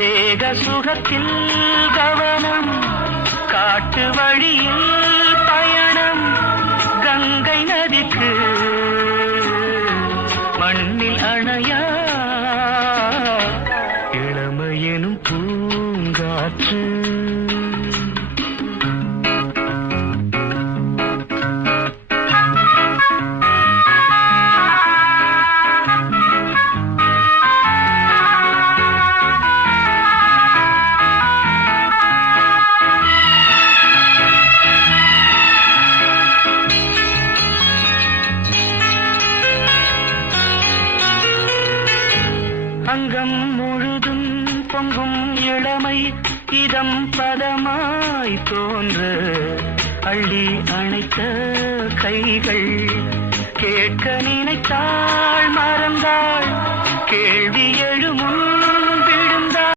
தேக சுகத்தில் கவனம், காட்டு வழியில் பயணம், கங்கை நதிக்கு மண்ணில் அணையா இளமையெனும் பூங்காற்று. அங்கம் முழுதும் பொங்கும் இளமை இதம் பதமாய் தோன்ற, அள்ளி அணைத்த கைகள் கேட்க நினைத்தாள் மறந்தாள், கேள்வி எழுமுன்